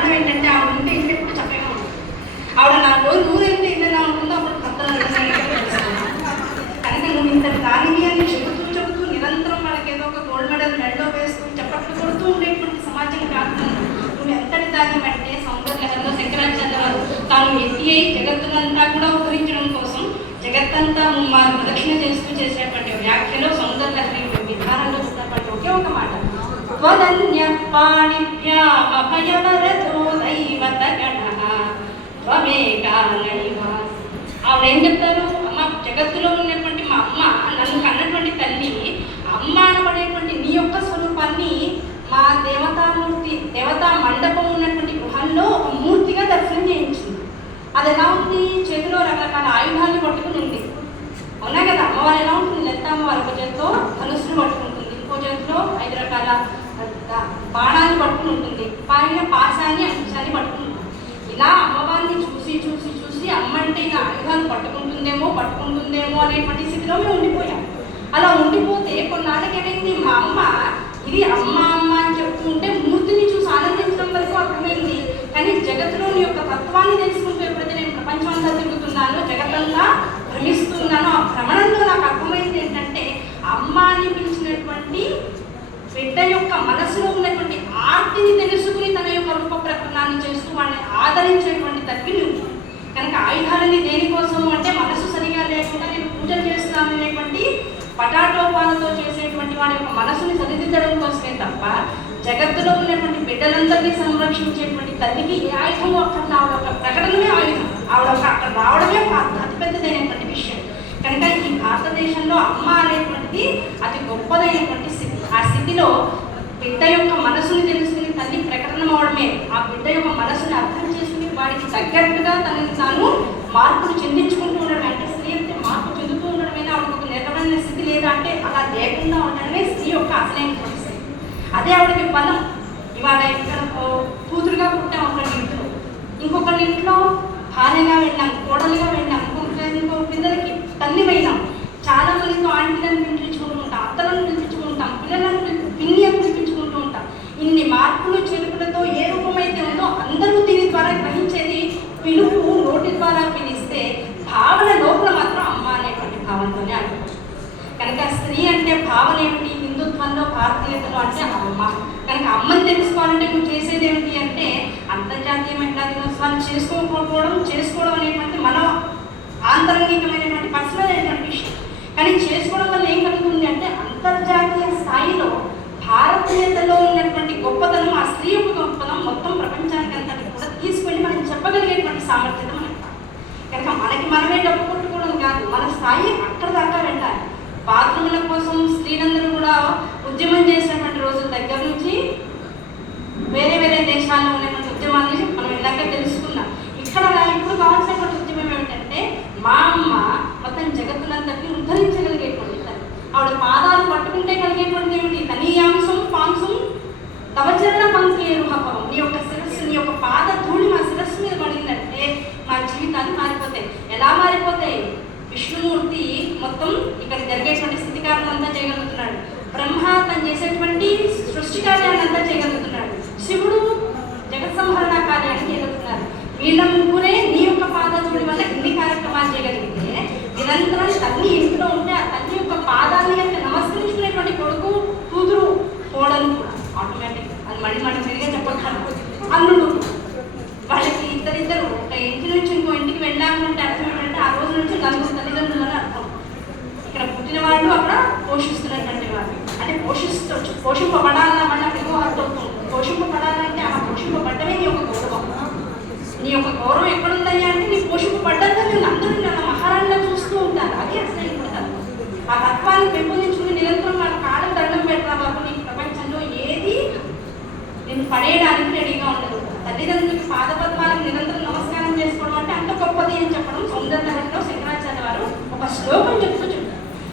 కారణం ఏంటంటే ఆవిడ ఉంటే ఇంట్లో ఎప్పుడు చక్కగా ఉంటుంది. ఆవిడ నా రోజు ఊరైతే ఇల్లు ఉంటుందో అప్పుడు కథలు కనుక నువ్వు ఇంత దానివి అని చెబుతూ నిరంతరం వాళ్ళకి ఏదో ఒక గోల్డ్ మెడల్ మెడలో వేస్తూ చప్పట్లు కొడుతూ ఉండేటువంటి సమాజం కాకుండా నువ్వు ఎంతటి దాని అంటే సౌందర్యంలో శంకరాచార్య వారు తాను ఎత్తి అయి జగత్తునంతా కూడా ఉద్ధరించడం కోసం జగత్తంతా ప్రదక్షిణ చేస్తూ చేసేటువంటి వ్యాఖ్యలో సౌందర్య విధానంలో ఉన్నటువంటి ఒకే ఒక మాట ఆవిడ ఏం చెప్తారు? అమ్మ, జగత్తులో ఉన్నటువంటి మా అమ్మ, నన్ను కన్నటువంటి తల్లి అమ్మ అనబడేటువంటి నీ యొక్క స్వరూపాన్ని మా దేవతా మండపం ఉన్నటువంటి గృహంలో ఒక మూర్తిగా దర్శనం చేయించింది. అది ఎలా ఉంది? చేతిలో రకరకాల ఆయుధాలను పట్టుకుని ఉంది. అవునా కదా? అమ్మవారు ఎలా ఉంటుంది? లలిత అమ్మవారి ఒక చేతితో ధనుస్సును పట్టుకుంటుంది, ఇంకో చేతిలో 5 రకాల బాణాన్ని పట్టుకుని ఉంటుంది, పైన పాశాన్ని అంశాన్ని పట్టుకుని ఉంటుంది. ఇలా అమ్మవారిని చూసి చూసి చూసి అమ్మంటే ఇలా ఆయుధాలు పట్టుకుంటుందేమో అనేటువంటి స్థితిలో మేము ఉండిపోయాం. అలా ఉండిపోతే కొన్నాళ్ళకి ఏమైంది, మా అమ్మ ఇది అమ్మ అమ్మ అని చెప్తూ ఉంటే మూర్తిని చూసి ఆనందించడం వరకు అర్థమైంది. కానీ జగత్తులోని యొక్క తత్వాన్ని తెలుసుకుంటూ ఎప్పుడైతే నేను ప్రపంచం అంతా తిరుగుతున్నానో, జగత్తంతా భ్రమిస్తున్నానో, ఆ భ్రమణంలో నాకు అర్థమైంది ఏంటంటే అమ్మ అని పిలిచినటువంటి బిడ్డ యొక్క మనసులో ఉన్నటువంటి ఆర్తిని తెలుసుకుని తన యొక్క రూప ప్రకటనాన్ని చేస్తూ వాడిని ఆదరించేటువంటి తల్లి నువ్వు. కనుక ఆయుధాలని దేనికోసము అంటే మనసు సరిగా లేకుండా నేను పూజలు చేస్తున్నాను అనేటువంటి పటాటోపాలతో చేసేటువంటి వాడి యొక్క మనసుని సరిదిద్దడం కోసమే తప్ప జగత్తులో ఉన్నటువంటి బిడ్డలందరినీ సంరక్షించేటువంటి తల్లికి ఏ ఆయుధము అక్కడ ఆవిడ ఒక ప్రకటనమే ఆయుధం. ఆవిడ అక్కడ రావడమే అతిపెద్దదైనటువంటి విషయం. కనుక ఈ భారతదేశంలో అమ్మ అనేటువంటిది అతి గొప్పదైనటువంటి స్థితి. ఆ స్థితిలో బిడ్డ యొక్క మనసుని తెలుసుకుని తల్లి ప్రకటన అవడమే, ఆ బిడ్డ యొక్క మనసుని అర్థం చేసుకుని వాడికి తగ్గట్టుగా తనని తాను మార్పులు చెందించుకుంటూ ఉండడం. అంటే స్త్రీ అంటే మార్పు చెందుతూ ఉండడమైనా ఆవిడకి ఒక నిర్వహణ స్థితి లేదా అంటే అలా లేకుండా ఉండడమే స్త్రీ యొక్క అసలైన పరిస్థితి. అదే ఆవిడకి బలం. ఇవాళ ఇక్కడ కూతురుగా పుట్టాం ఒకరి ఇంట్లో, ఇంకొకరి ఇంట్లో భార్యగా వెళ్ళాం, కోడలుగా వెళ్ళాం, ఇంకో పిల్లలకి తల్లి వెళ్ళాం. చాలా మందితో ఆంటీలను పిలిపించుకుంటూ ఉంటాం, అత్తలను పిలిపించుకుంటాం, పిల్లలను పిన్ని అని పిలిపించుకుంటూ ఉంటాం. ఇన్ని మార్పులు చెరుపులతో ఏ రూపమైతే ఉందో అందరూ దీని ద్వారా గ్రహించేది పిలుపు నోటి ద్వారా పిలిస్తే భావన లోపల మాత్రం అమ్మ అనేటువంటి భావనతోనే అనుకోవచ్చు. కనుక స్త్రీ అంటే భావన ఏమిటి? హిందుత్వంలో భారతీయతలో అంటే అమ్మ. కనుక అమ్మని తెలుసుకోవాలంటే నువ్వు చేసేది ఏమిటి అంటే అంతర్జాతీయ మహిళా దినోత్సవాన్ని చేసుకోవడం అనేటువంటి మన ఆంతరంగికమైనటువంటి పర్సనల్ అయినటువంటి విషయం. కానీ చేసుకోవడం వల్ల ఏం కలుగుతుంది అంటే అంతర్జాతీయ స్థాయిలో భారతీయతలో ఉన్నటువంటి గొప్పతనం, ఆ స్త్రీ యొక్క గొప్పతనం మొత్తం ప్రపంచానికి అంతటి కూడా తీసుకొని మనం చెప్పగలిగేటువంటి సామర్థ్యత మనకి. కనుక మనకి మనమే డబ్బు కొట్టుకోవడం కాదు, మన స్థాయి అక్కడ దాకా వెళ్ళాలి. బాత్రూముల కోసం స్త్రీలందరూ కూడా ఉద్యమం చేసినటువంటి రోజుల దగ్గర నుంచి వేరే వేరే దేశాల్లో ఉన్నటువంటి ఉద్యమాన్ని మనం ఇలాగే తెలుసుకున్నాం. ఇక్కడ ఇప్పుడు కావాల్సినటువంటి ఉద్యమం ఏమిటంటే మా అమ్మ మొత్తం జగత్తులంతటినీ ఉద్ధరించగలిగేటువంటి తల్లి. ఆవిడ పాదాలు పట్టుకుంటే కలిగేటువంటి ఏమిటి? తనీయాంశం పాంసం తవచరణ పంకేరు హపం. నీ యొక్క శిరస్సు, నీ యొక్క పాద ధూళి మా శిరస్సు మీద పడిందంటే మా జీవితాలు మారిపోతాయి. ఎలా మారిపోతాయి? విష్ణుమూర్తి మొత్తం ఇక్కడ జరిగేటువంటి స్థితి కారణం అంతా చేయగలుగుతున్నాడు. బ్రహ్మ తను చేసేటువంటి సృష్టి కార్యాన్ని అంతా చేయగలుగుతున్నాడు. శివుడు జగత్ సంహరణ కార్యాన్ని చేయగలుగుతున్నారు. వీళ్ళ ముగ్గురే నీ యొక్క పాదధూళి వల్ల ఇన్ని కార్యక్రమాలు చేయగలిగితే నిరంతరం తల్లి ఇంట్లో ఉంటే ఆ తల్లి యొక్క పాదాన్ని కనుక నమస్కరించుకునేటువంటి కొడుకు, కూతురు, కోడలు కూడా ఆటోమేటిక్. అది మళ్ళీ మనం తిరిగే చెప్పగలం. అల్లుడు వాళ్ళకి ఇద్దరిద్దరు ఒక ఇంటి నుంచి ఇంకో ఇంటికి వెళ్ళాలంటే అర్థం ఏంటంటే ఆ రోజు నుంచి నలుగురు తల్లిదండ్రులని అర్థం. ఇక్కడ పుట్టిన వాళ్ళు అక్కడ పోషిస్తున్నటువంటి వాళ్ళు అంటే పోషింపబడాలన్నా మళ్ళీ ఎక్కువ అర్థం అవుతుంది. పోషింపబడాలంటే ఆ పోషింపబడ్డమే నీ యొక్క గౌరవం. నీ యొక్క గౌరవం ఎక్కడుందయ్యా అంటే నీ పోషింపబడ్డంగా నేను అందరూ నన్ను మహారాణిలా చూస్తూ ఉంటాను. అది అసలు ఇప్పుడు ఆ తత్వాన్ని పెంపొందించుకుని నిరంతరం వాళ్ళ కాళ్ళకు దండం పెట్టరా బాబు, నీకు ప్రపంచంలో ఏది నేను పడేయడానికి రెడీగా ఉండదు. తల్లిదండ్రులకి పాదపద్మాలకు నిరంతరం నమస్కారం చేసుకోవడం అంటే అంత గొప్పది అని చెప్పడం సౌందర్యలహరిలో శంకరాచార్య వారు ఒక శ్లోకం చెప్తూ